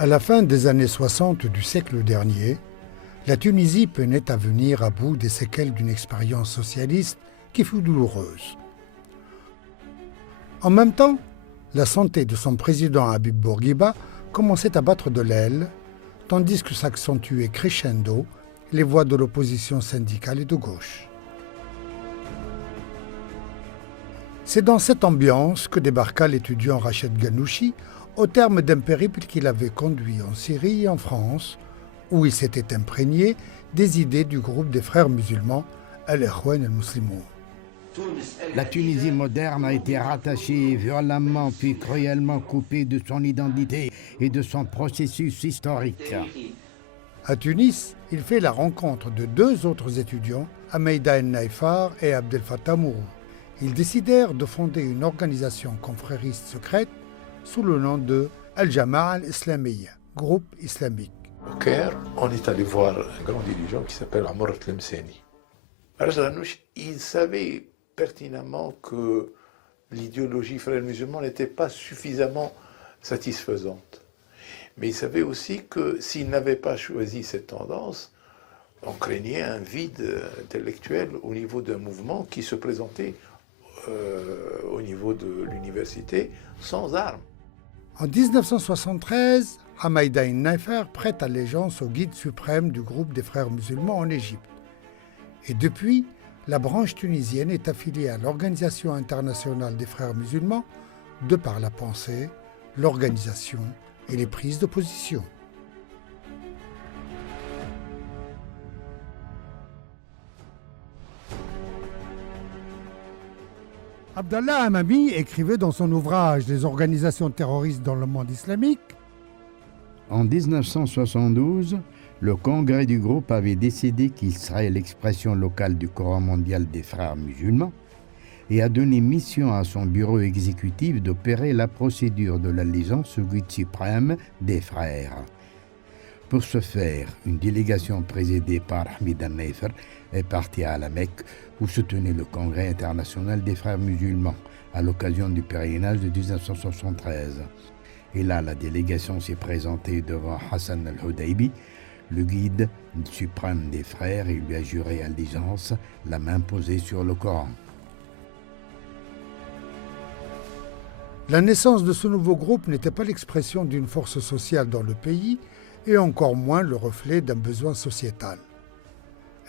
À la fin des années 60 du siècle dernier, la Tunisie peinait à venir à bout des séquelles d'une expérience socialiste qui fut douloureuse. En même temps, la santé de son président Habib Bourguiba commençait à battre de l'aile, tandis que s'accentuaient crescendo les voix de l'opposition syndicale et de gauche. C'est dans cette ambiance que débarqua l'étudiant Rached Ghannouchi au terme d'un périple qui l'avait conduit en Syrie et en France, où il s'était imprégné des idées du groupe des frères musulmans Al-Ikhwan al-Muslimun. La Tunisie moderne a été rattachée violemment puis cruellement coupée de son identité et de son processus historique. À Tunis, il fait la rencontre de deux autres étudiants, Ameida El-Naifar et Abdel Fattah Mourou. Ils décidèrent de fonder une organisation confrériste secrète sous le nom de Al-Jama'a al-Islamiyya, groupe islamique. Au Caire, on est allé voir un grand dirigeant qui s'appelle Amr Tlemceni. Rached Ghannouchi, il savait pertinemment que l'idéologie frères musulmans n'était pas suffisamment satisfaisante. Mais il savait aussi que s'il n'avait pas choisi cette tendance, on craignait un vide intellectuel au niveau d'un mouvement qui se présentait au niveau de l'université sans armes. En 1973, Ameida El-Naifar prête allégeance au guide suprême du groupe des frères musulmans en Égypte. Et depuis, la branche tunisienne est affiliée à l'Organisation internationale des frères musulmans de par la pensée, l'organisation et les prises de position. Abdallah Hamami écrivait dans son ouvrage « Les organisations terroristes dans le monde islamique » En 1972, le congrès du groupe avait décidé qu'il serait l'expression locale du Coran mondial des frères musulmans et a donné mission à son bureau exécutif d'opérer la procédure de l'allégeance au guide suprême des frères. Pour ce faire, une délégation présidée par Hamid El-Naifar est partie à la Mecque où se tenait le congrès international des frères musulmans à l'occasion du pèlerinage de 1973. Et là, la délégation s'est présentée devant Hassan al-Hudaybi, le guide suprême des frères, et lui a juré allégeance, la main posée sur le Coran. La naissance de ce nouveau groupe n'était pas l'expression d'une force sociale dans le pays et encore moins le reflet d'un besoin sociétal.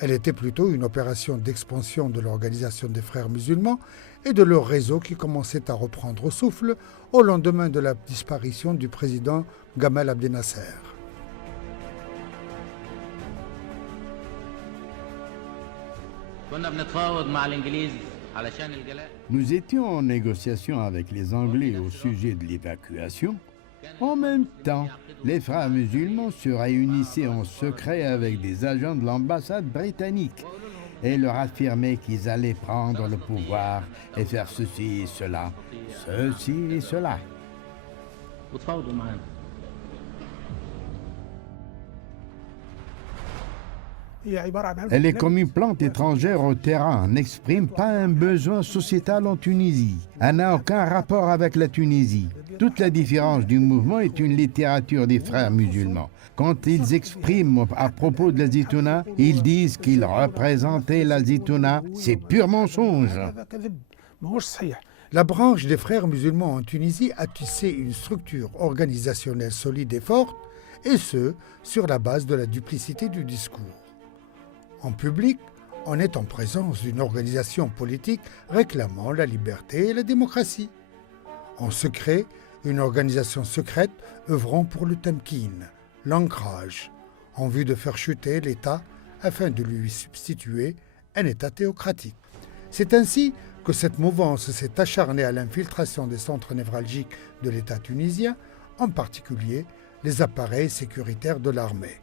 Elle était plutôt une opération d'expansion de l'Organisation des frères musulmans et de leur réseau qui commençait à reprendre souffle au lendemain de la disparition du président Gamal Abdel Nasser. Nous étions en négociation avec les Anglais au sujet de l'évacuation. En même temps, les frères musulmans se réunissaient en secret avec des agents de l'ambassade britannique et leur affirmaient qu'ils allaient prendre le pouvoir et faire ceci et cela. Elle est comme une plante étrangère au terrain, n'exprime pas un besoin sociétal en Tunisie. Elle n'a aucun rapport avec la Tunisie. Toute la différence du mouvement est une littérature des frères musulmans. Quand ils expriment à propos de la Zitouna, ils disent qu'ils représentaient la Zitouna. C'est pur mensonge. La branche des frères musulmans en Tunisie a tissé une structure organisationnelle solide et forte, et ce, sur la base de la duplicité du discours. En public, on est en présence d'une organisation politique réclamant la liberté et la démocratie. En secret, une organisation secrète œuvrant pour le tamkin, l'ancrage, en vue de faire chuter l'État afin de lui substituer un État théocratique. C'est ainsi que cette mouvance s'est acharnée à l'infiltration des centres névralgiques de l'État tunisien, en particulier les appareils sécuritaires de l'armée.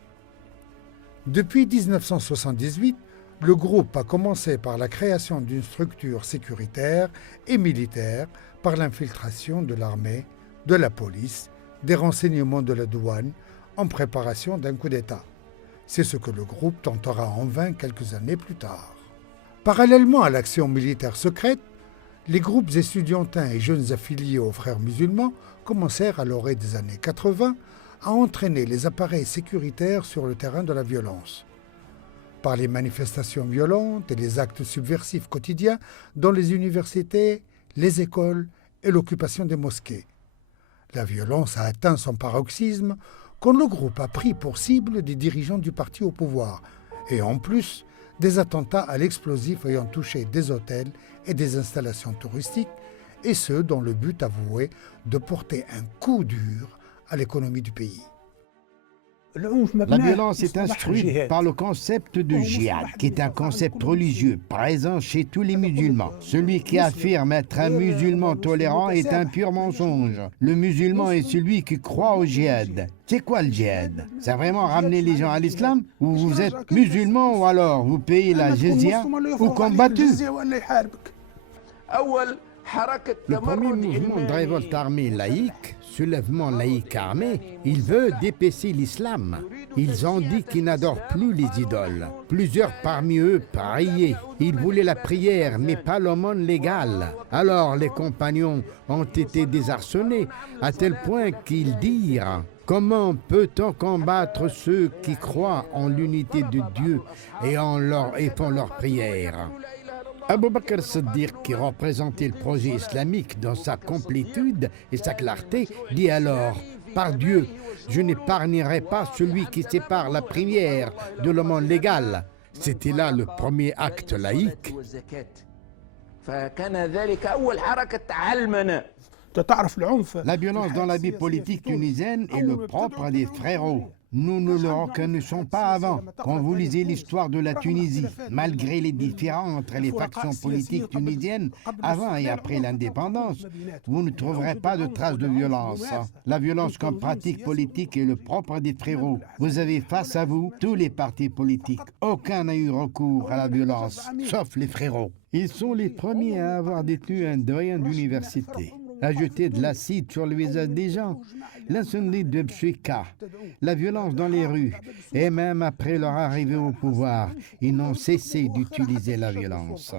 Depuis 1978, le groupe a commencé par la création d'une structure sécuritaire et militaire par l'infiltration de l'armée, de la police, des renseignements de la douane, en préparation d'un coup d'État. C'est ce que le groupe tentera en vain quelques années plus tard. Parallèlement à l'action militaire secrète, les groupes estudiantins et jeunes affiliés aux frères musulmans commencèrent à l'orée des années 80 a entraîné les appareils sécuritaires sur le terrain de la violence. Par les manifestations violentes et les actes subversifs quotidiens dans les universités, les écoles et l'occupation des mosquées. La violence a atteint son paroxysme quand le groupe a pris pour cible des dirigeants du parti au pouvoir et en plus des attentats à l'explosif ayant touché des hôtels et des installations touristiques, et ce dans le but avoué de porter un coup dur à l'économie du pays. La violence est instruite par le concept de djihad, qui est un concept religieux présent chez tous les musulmans. Celui qui affirme être un musulman tolérant est un pur mensonge. Le musulman est celui qui croit au djihad. C'est quoi le djihad? C'est vraiment ramener les gens à l'islam? Ou vous êtes musulman ou alors vous payez la jizya ou combattu? Le premier mouvement de révolte armée laïque, soulèvement laïque armé, il veut dépêcher l'islam. Ils ont dit qu'ils n'adorent plus les idoles. Plusieurs parmi eux priaient. Ils voulaient la prière, mais pas l'aumône légale. Alors les compagnons ont été désarçonnés, à tel point qu'ils dirent: comment peut-on combattre ceux qui croient en l'unité de Dieu et font leur prière? Abu Bakr Siddiq, qui représentait le projet islamique dans sa complétude et sa clarté, dit alors: par Dieu, je n'épargnerai pas celui qui sépare la prière de l'aumône légale. C'était là le premier acte laïque. La violence dans la vie politique tunisienne est le propre des frérots. Nous ne le reconnaissons pas avant. Quand vous lisez l'histoire de la Tunisie, malgré les différends entre les factions politiques tunisiennes avant et après l'indépendance, vous ne trouverez pas de traces de violence. La violence comme pratique politique est le propre des frérots. Vous avez face à vous tous les partis politiques. Aucun n'a eu recours à la violence, sauf les frérots. Ils sont les premiers à avoir détenu un doyen d'université, à jeter de l'acide sur le visage des gens, l'incendie de Bchika, la violence dans les rues, et même après leur arrivée au pouvoir, ils n'ont cessé d'utiliser la violence.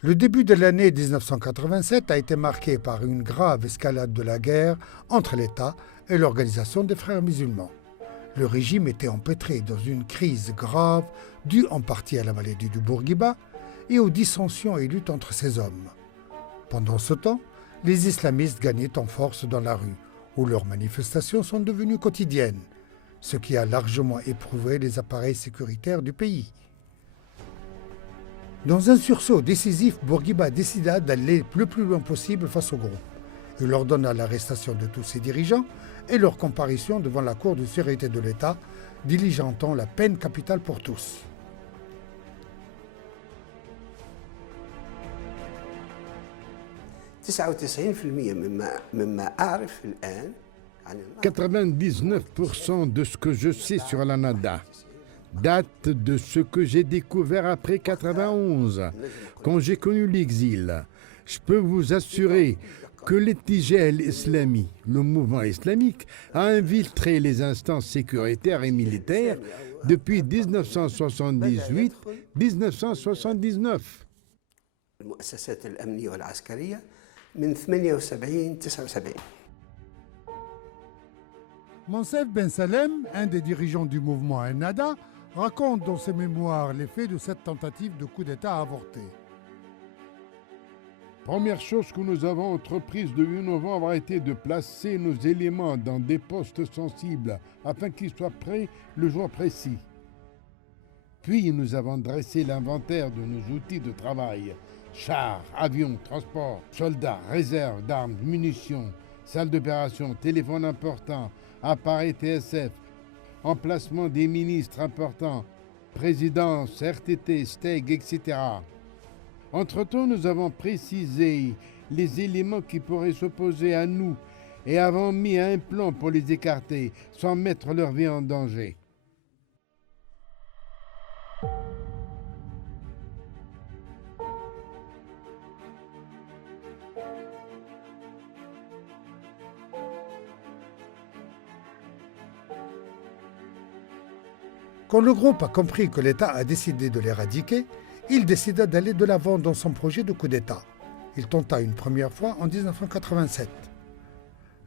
Le début de l'année 1987 a été marqué par une grave escalade de la guerre entre l'État et l'Organisation des Frères musulmans. Le régime était empêtré dans une crise grave due en partie à la maladie du Bourguiba et aux dissensions et luttes entre ses hommes. Pendant ce temps, les islamistes gagnaient en force dans la rue, où leurs manifestations sont devenues quotidiennes, ce qui a largement éprouvé les appareils sécuritaires du pays. Dans un sursaut décisif, Bourguiba décida d'aller le plus loin possible face au groupe. Il ordonna l'arrestation de tous ses dirigeants et leur comparution devant la Cour de sûreté de l'État, diligentant la peine capitale pour tous. 99% de ce que je sais sur la Nada date de ce que j'ai découvert après 91, quand j'ai connu l'exil. Je peux vous assurer que l'Ittijah islami, le mouvement islamique, a infiltré les instances sécuritaires et militaires depuis 1978-1979. Monsef Ben Salem, un des dirigeants du mouvement Ennahda, raconte dans ses mémoires les faits de cette tentative de coup d'État avorté. Première chose que nous avons entreprise le 8 novembre a été de placer nos éléments dans des postes sensibles afin qu'ils soient prêts le jour précis. Puis nous avons dressé l'inventaire de nos outils de travail: chars, avions, transports, soldats, réserves d'armes, munitions, salles d'opération, téléphones importants, appareils TSF, emplacement des ministres importants, présidence, RTT, STEG, etc. Entre-temps, nous avons précisé les éléments qui pourraient s'opposer à nous et avons mis un plan pour les écarter sans mettre leur vie en danger. Quand le groupe a compris que l'État a décidé de l'éradiquer, il décida d'aller de l'avant dans son projet de coup d'État. Il tenta une première fois en 1987.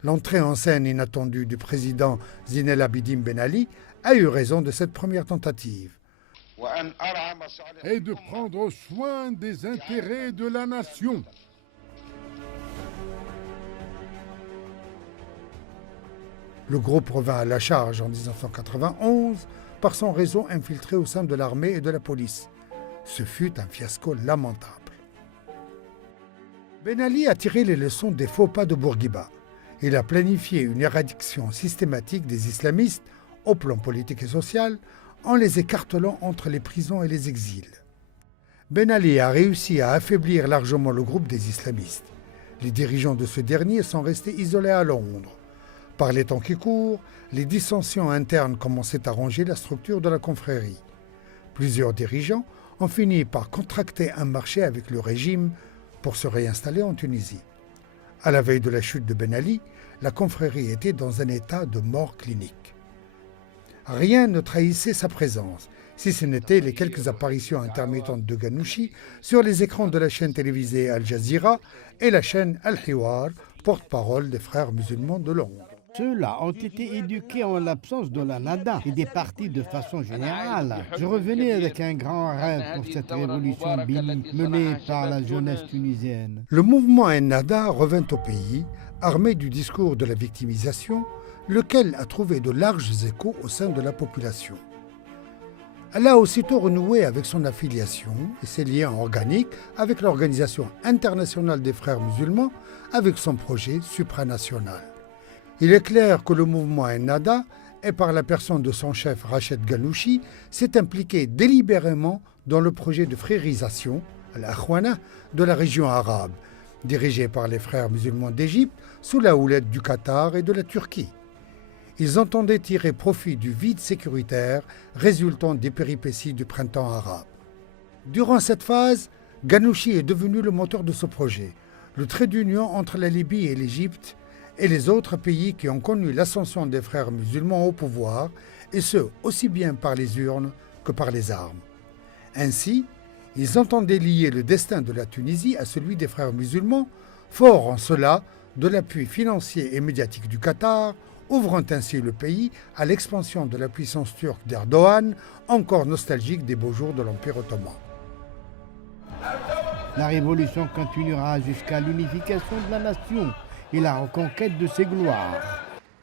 L'entrée en scène inattendue du président Zine El Abidine Ben Ali a eu raison de cette première tentative. Et de prendre soin des intérêts de la nation. Le groupe revint à la charge en 1991 par son réseau infiltré au sein de l'armée et de la police. Ce fut un fiasco lamentable. Ben Ali a tiré les leçons des faux pas de Bourguiba. Il a planifié une éradication systématique des islamistes au plan politique et social en les écartelant entre les prisons et les exils. Ben Ali a réussi à affaiblir largement le groupe des islamistes. Les dirigeants de ce dernier sont restés isolés à Londres. Par les temps qui courent, les dissensions internes commençaient à ronger la structure de la confrérie. Plusieurs dirigeants ont fini par contracter un marché avec le régime pour se réinstaller en Tunisie. À la veille de la chute de Ben Ali, la confrérie était dans un état de mort clinique. Rien ne trahissait sa présence, si ce n'était les quelques apparitions intermittentes de Ghannouchi sur les écrans de la chaîne télévisée Al Jazeera et la chaîne Al Hiwar, porte-parole des frères musulmans de Londres. Ceux-là ont été éduqués en l'absence de la nada et des partis de façon générale. Je revenais avec un grand rêve pour cette révolution bénie menée par la jeunesse tunisienne. Le mouvement Ennahda revint au pays, armé du discours de la victimisation, lequel a trouvé de larges échos au sein de la population. Elle a aussitôt renoué avec son affiliation et ses liens organiques avec l'Organisation internationale des frères musulmans, avec son projet supranational. Il est clair que le mouvement Ennahda, et par la personne de son chef Rached Ghannouchi, s'est impliqué délibérément dans le projet de frérisation, al-Akhwana, de la région arabe, dirigé par les frères musulmans d'Égypte sous la houlette du Qatar et de la Turquie. Ils entendaient tirer profit du vide sécuritaire résultant des péripéties du printemps arabe. Durant cette phase, Ghannouchi est devenu le moteur de ce projet, le trait d'union entre la Libye et l'Égypte et les autres pays qui ont connu l'ascension des frères musulmans au pouvoir, et ce, aussi bien par les urnes que par les armes. Ainsi, ils entendaient lier le destin de la Tunisie à celui des frères musulmans, fort en cela de l'appui financier et médiatique du Qatar, ouvrant ainsi le pays à l'expansion de la puissance turque d'Erdogan, encore nostalgique des beaux jours de l'Empire ottoman. La révolution continuera jusqu'à l'unification de la nation et la reconquête de ses gloires.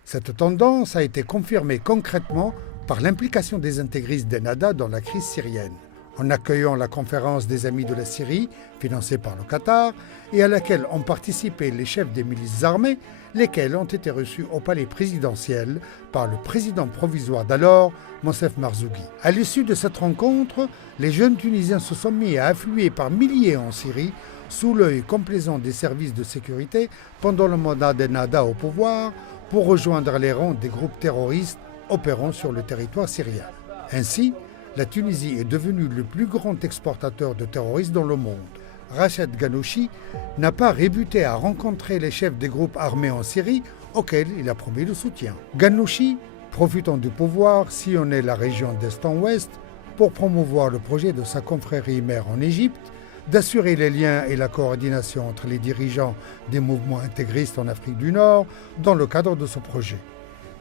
Cette tendance a été confirmée concrètement par l'implication des intégristes d'Ennahda dans la crise syrienne, en accueillant la conférence des Amis de la Syrie, financée par le Qatar, et à laquelle ont participé les chefs des milices armées, lesquels ont été reçus au palais présidentiel par le président provisoire d'alors, Monsef Marzouki. À l'issue de cette rencontre, les jeunes Tunisiens se sont mis à affluer par milliers en Syrie, sous l'œil complaisant des services de sécurité pendant le mandat d'Ennahda au pouvoir, pour rejoindre les rangs des groupes terroristes opérant sur le territoire syrien. Ainsi, la Tunisie est devenue le plus grand exportateur de terroristes dans le monde. Rached Ghannouchi n'a pas rébuté à rencontrer les chefs des groupes armés en Syrie, auxquels il a promis le soutien. Ghannouchi, profitant du pouvoir, sillonnait la région d'Est en Ouest pour promouvoir le projet de sa confrérie mère en Égypte, d'assurer les liens et la coordination entre les dirigeants des mouvements intégristes en Afrique du Nord dans le cadre de ce projet.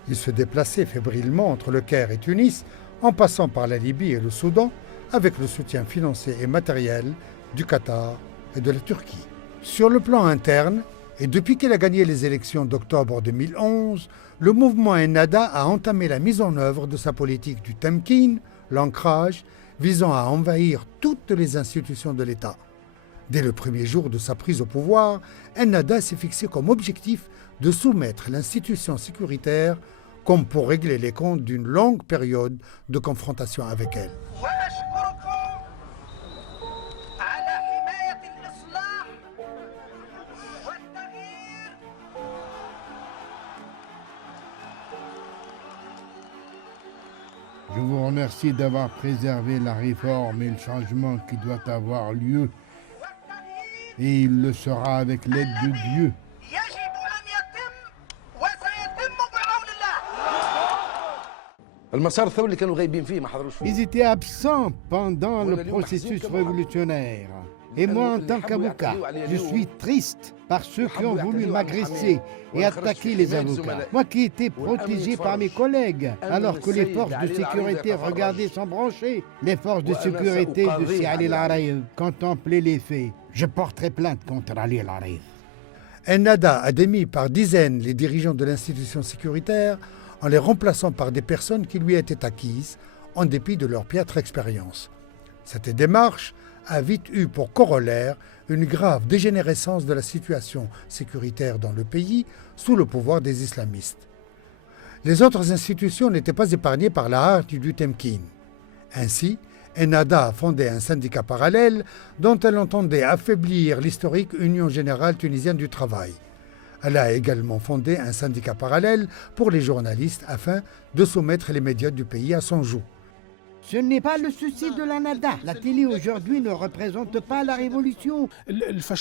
Il se déplaçait fébrilement entre le Caire et Tunis, en passant par la Libye et le Soudan, avec le soutien financier et matériel du Qatar et de la Turquie. Sur le plan interne, et depuis qu'il a gagné les élections d'octobre 2011, le mouvement Ennahda a entamé la mise en œuvre de sa politique du Temkin, l'ancrage, visant à envahir toutes les institutions de l'État. Dès le premier jour de sa prise au pouvoir, Ennahda s'est fixé comme objectif de soumettre l'institution sécuritaire comme pour régler les comptes d'une longue période de confrontation avec elle. Je vous remercie d'avoir préservé la réforme et le changement qui doit avoir lieu. Et il le sera avec l'aide de Dieu. Ils étaient absents pendant le processus révolutionnaire. Et moi, en tant qu'avocat, je suis triste par ceux qui ont voulu m'agresser et attaquer les avocats. Moi qui étais protégé par mes collègues, alors que les forces de sécurité regardaient sans brancher. Les forces de sécurité de Si Ali El-Araïf contemplaient les faits. Je porterai plainte contre Ali El-Araïf. Ennahda a démis par dizaines les dirigeants de l'institution sécuritaire en les remplaçant par des personnes qui lui étaient acquises, en dépit de leur piètre expérience. Cette démarche a vite eu pour corollaire une grave dégénérescence de la situation sécuritaire dans le pays sous le pouvoir des islamistes. Les autres institutions n'étaient pas épargnées par la hargne du Temkin. Ainsi, Ennahda a fondé un syndicat parallèle dont elle entendait affaiblir l'historique Union générale tunisienne du travail. Elle a également fondé un syndicat parallèle pour les journalistes afin de soumettre les médias du pays à son joug. Ce n'est pas le souci de l'Ennahda. La télé aujourd'hui ne représente pas la révolution. L'échec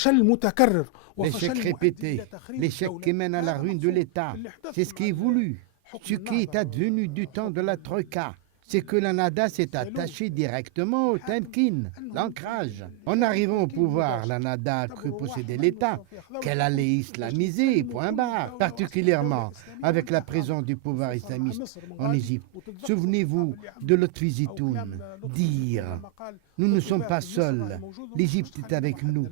répété, l'échec qui mène à la ruine de l'État, c'est ce qui est voulu. Ce qui est advenu du temps de la Troïka, c'est que l'Ennahda s'est attachée directement au Temkin, l'ancrage. En arrivant au pouvoir, l'Ennahda a cru posséder l'État, qu'elle allait islamiser, point barre, particulièrement avec la présence du pouvoir islamiste en Égypte. Souvenez-vous de Lotfi Zitoun dire « Nous ne sommes pas seuls, l'Égypte est avec nous ».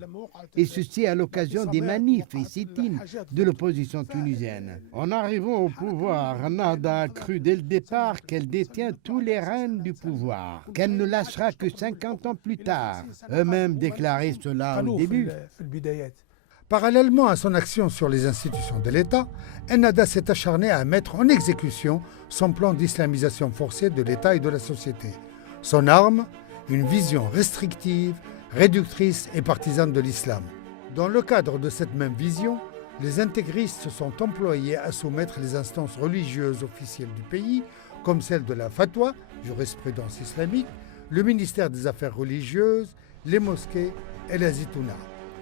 Et ceci à l'occasion des manifs et sit-ins de l'opposition tunisienne. En arrivant au pouvoir, Ennahda a cru dès le départ qu'elle détient tous les rênes du pouvoir, qu'elle ne lâchera que 50 ans plus tard. Eux-mêmes déclaraient cela au début. Parallèlement à son action sur les institutions de l'État, Ennahda s'est acharnée à mettre en exécution son plan d'islamisation forcée de l'État et de la société. Son arme, une vision restrictive, réductrice et partisane de l'islam. Dans le cadre de cette même vision, les intégristes se sont employés à soumettre les instances religieuses officielles du pays, comme celle de la fatwa, jurisprudence islamique, le ministère des Affaires religieuses, les mosquées et la zitouna.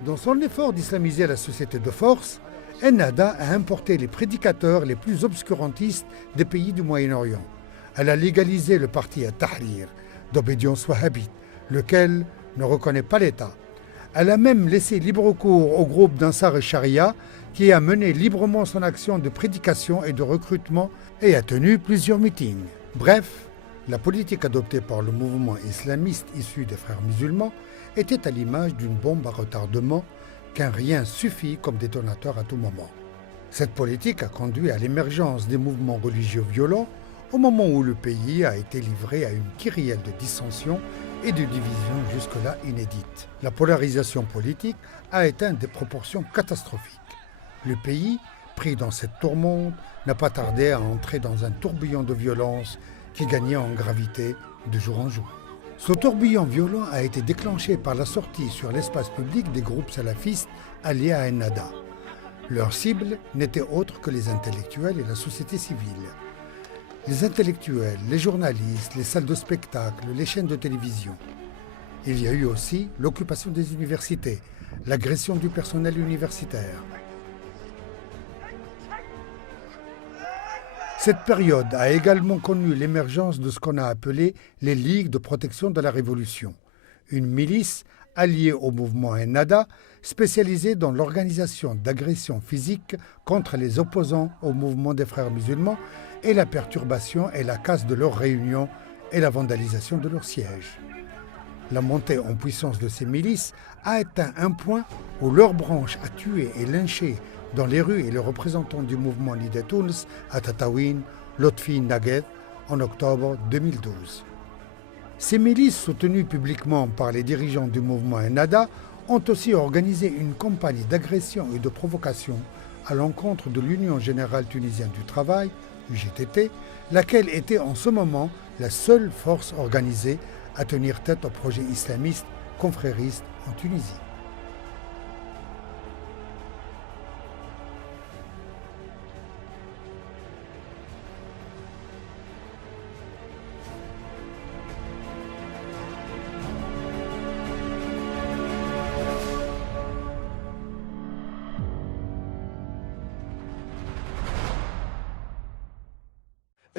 Dans son effort d'islamiser la société de force, Ennahda a importé les prédicateurs les plus obscurantistes des pays du Moyen-Orient. Elle a légalisé le parti At-Tahrir, d'obédience wahhabite, lequel ne reconnaît pas l'État. Elle a même laissé libre cours au groupe d'Ansar el-Sharia qui a mené librement son action de prédication et de recrutement et a tenu plusieurs meetings. Bref, la politique adoptée par le mouvement islamiste issu des frères musulmans était à l'image d'une bombe à retardement qu'un rien suffit comme détonateur à tout moment. Cette politique a conduit à l'émergence des mouvements religieux violents au moment où le pays a été livré à une kyrielle de dissensions et de divisions jusque-là inédites. La polarisation politique a atteint des proportions catastrophiques. Le pays, pris dans cette tourmente, n'a pas tardé à entrer dans un tourbillon de violence qui gagnait en gravité de jour en jour. Ce tourbillon violent a été déclenché par la sortie sur l'espace public des groupes salafistes alliés à Ennahda. Leur cible n'était autre que les intellectuels et la société civile. Les intellectuels, les journalistes, les salles de spectacle, les chaînes de télévision. Il y a eu aussi l'occupation des universités, l'agression du personnel universitaire. Cette période a également connu l'émergence de ce qu'on a appelé les Ligues de protection de la Révolution, une milice alliée au mouvement Ennahda, spécialisée dans l'organisation d'agressions physiques contre les opposants au mouvement des frères musulmans et la perturbation et la casse de leurs réunions et la vandalisation de leurs sièges. La montée en puissance de ces milices a atteint un point où leur branche a tué et lynché dans les rues et les représentants du mouvement Nida Tounes à Tataouine, Lotfi Nagued, en octobre 2012. Ces milices, soutenues publiquement par les dirigeants du mouvement Ennahda, ont aussi organisé une campagne d'agression et de provocation à l'encontre de l'Union générale tunisienne du travail, UGTT, laquelle était en ce moment la seule force organisée à tenir tête au projet islamiste confrériste en Tunisie.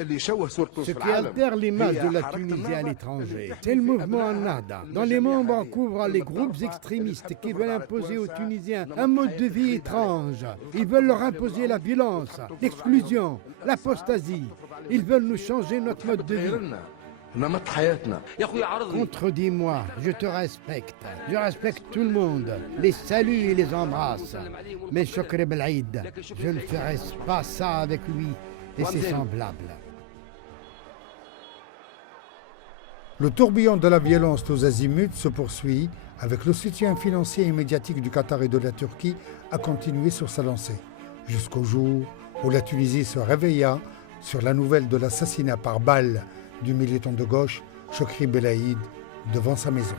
Ce qui altère l'image de la Tunisie à l'étranger, c'est le mouvement Ennahda, dont les membres couvrent les groupes extrémistes qui veulent imposer aux Tunisiens un mode de vie étrange. Ils veulent leur imposer la violence, l'exclusion, l'apostasie. Ils veulent nous changer notre mode de vie. Contredis-moi, je te respecte. Je respecte tout le monde, les salue et les embrasse. Mais Chokri Belaïd, je ne ferai pas ça avec lui et ses semblables. Le tourbillon de la violence tous azimuts se poursuit avec le soutien financier et médiatique du Qatar et de la Turquie à continuer sur sa lancée, jusqu'au jour où la Tunisie se réveilla sur la nouvelle de l'assassinat par balle du militant de gauche Chokri Belaïd devant sa maison.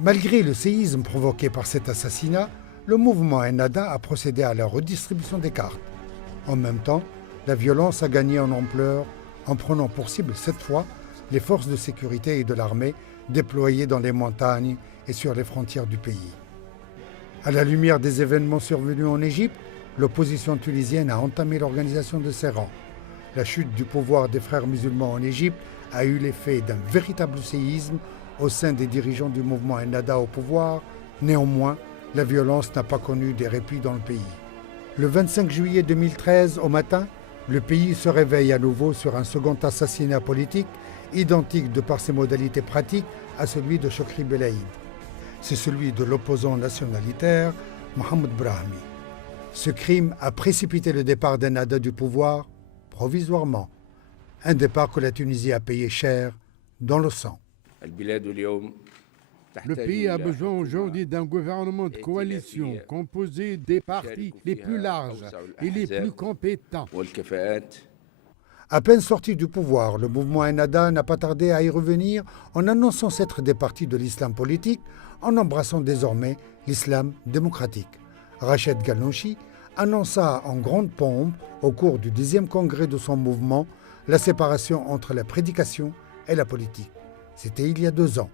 Malgré le séisme provoqué par cet assassinat, le mouvement Ennahda a procédé à la redistribution des cartes. En même temps, la violence a gagné en ampleur en prenant pour cible cette fois les forces de sécurité et de l'armée déployées dans les montagnes et sur les frontières du pays. À la lumière des événements survenus en Égypte, l'opposition tunisienne a entamé l'organisation de ses rangs. La chute du pouvoir des frères musulmans en Égypte a eu l'effet d'un véritable séisme au sein des dirigeants du mouvement Ennahda au pouvoir. Néanmoins, la violence n'a pas connu des répits dans le pays. Le 25 juillet 2013, au matin, le pays se réveille à nouveau sur un second assassinat politique, identique de par ses modalités pratiques à celui de Chokri Belaïd. C'est celui de l'opposant nationalitaire Mohamed Brahmi. Ce crime a précipité le départ d'Ennahda du pouvoir provisoirement, un départ que la Tunisie a payé cher dans le sang. Le pays a besoin aujourd'hui d'un gouvernement de coalition composé des partis les plus larges et les plus compétents. À peine sorti du pouvoir, le mouvement Ennahda n'a pas tardé à y revenir en annonçant s'être des partis de l'islam politique, en embrassant désormais l'islam démocratique. Rached Ghannouchi annonça en grande pompe, au cours du 10e congrès de son mouvement, la séparation entre la prédication et la politique. C'était il y a 2 ans.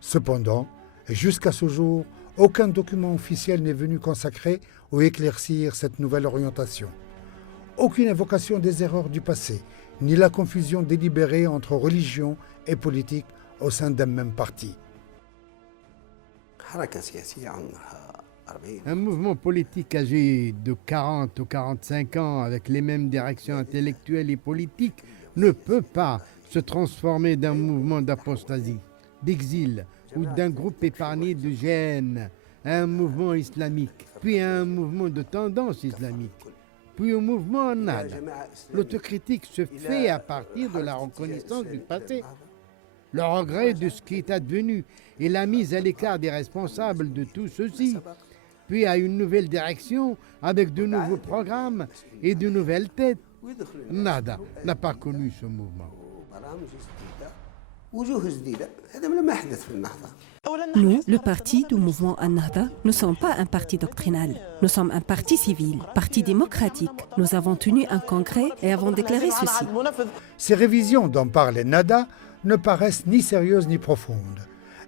Cependant, et jusqu'à ce jour, aucun document officiel n'est venu consacrer ou éclaircir cette nouvelle orientation. Aucune évocation des erreurs du passé, ni la confusion délibérée entre religion et politique au sein d'un même parti. Un mouvement politique âgé de 40 ou 45 ans avec les mêmes directions intellectuelles et politiques ne peut pas se transformer d'un mouvement d'apostasie, d'exil ou d'un groupe épargné de gêne à un mouvement islamique, puis à un mouvement de tendance islamique, puis au mouvement Ennahda. L'autocritique se fait à partir de la reconnaissance du passé, le regret de ce qui est advenu et la mise à l'écart des responsables de tout ceci, puis à une nouvelle direction avec de nouveaux programmes et de nouvelles têtes. Ennahda n'a pas connu ce mouvement. Nous, le parti du mouvement Ennahda, ne sommes pas un parti doctrinal. Nous sommes un parti civil, parti démocratique. Nous avons tenu un congrès et avons déclaré ceci. Ces révisions dont parle Ennahda ne paraissent ni sérieuses ni profondes.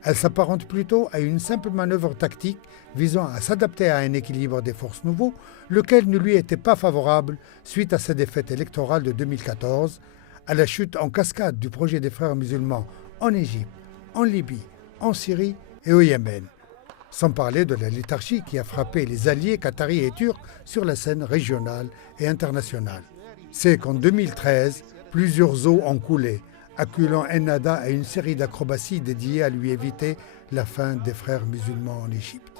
Elles s'apparentent plutôt à une simple manœuvre tactique visant à s'adapter à un équilibre des forces nouveau, lequel ne lui était pas favorable suite à sa défaite électorale de 2014, à la chute en cascade du projet des frères musulmans en Égypte, en Libye, en Syrie et au Yémen. Sans parler de la léthargie qui a frappé les alliés qataris et turcs sur la scène régionale et internationale. C'est qu'en 2013, plusieurs eaux ont coulé, acculant Ennahda à une série d'acrobaties dédiées à lui éviter la fin des frères musulmans en Égypte.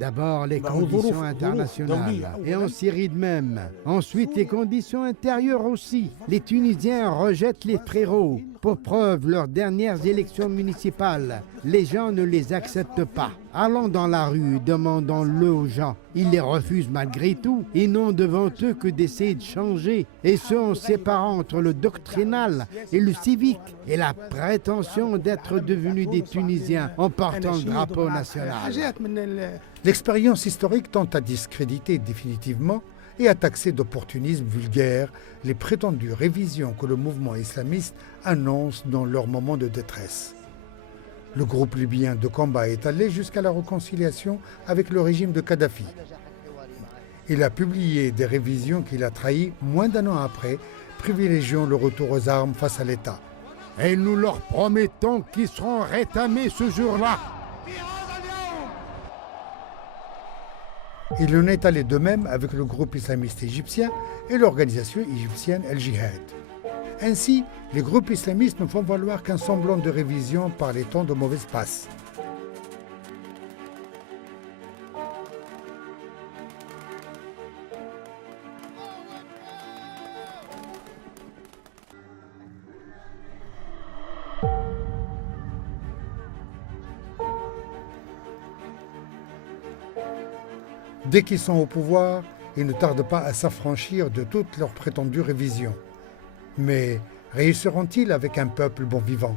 D'abord les conditions internationales, et en Syrie de même. Ensuite les conditions intérieures aussi. Les Tunisiens rejettent les frérots. Pour preuve, leurs dernières élections municipales, les gens ne les acceptent pas. Allons dans la rue, demandons-le aux gens. Ils les refusent malgré tout, et n'ont devant eux que d'essayer de changer, et ce en séparant entre le doctrinal et le civique, et la prétention d'être devenus des Tunisiens en portant le drapeau national. L'expérience historique tente à discréditer définitivement et à taxer d'opportunisme vulgaire les prétendues révisions que le mouvement islamiste annonce dans leur moment de détresse. Le groupe libyen de combat est allé jusqu'à la réconciliation avec le régime de Kadhafi. Il a publié des révisions qu'il a trahies moins d'un an après, privilégiant le retour aux armes face à l'État. Et nous leur promettons qu'ils seront rétamés ce jour-là. Il en est allé de même avec le groupe islamiste égyptien et l'organisation égyptienne El Jihad. Ainsi, les groupes islamistes ne font valoir qu'un semblant de révision par les temps de mauvaise passe. Dès qu'ils sont au pouvoir, ils ne tardent pas à s'affranchir de toutes leurs prétendues révisions. Mais réussiront-ils avec un peuple bon vivant ?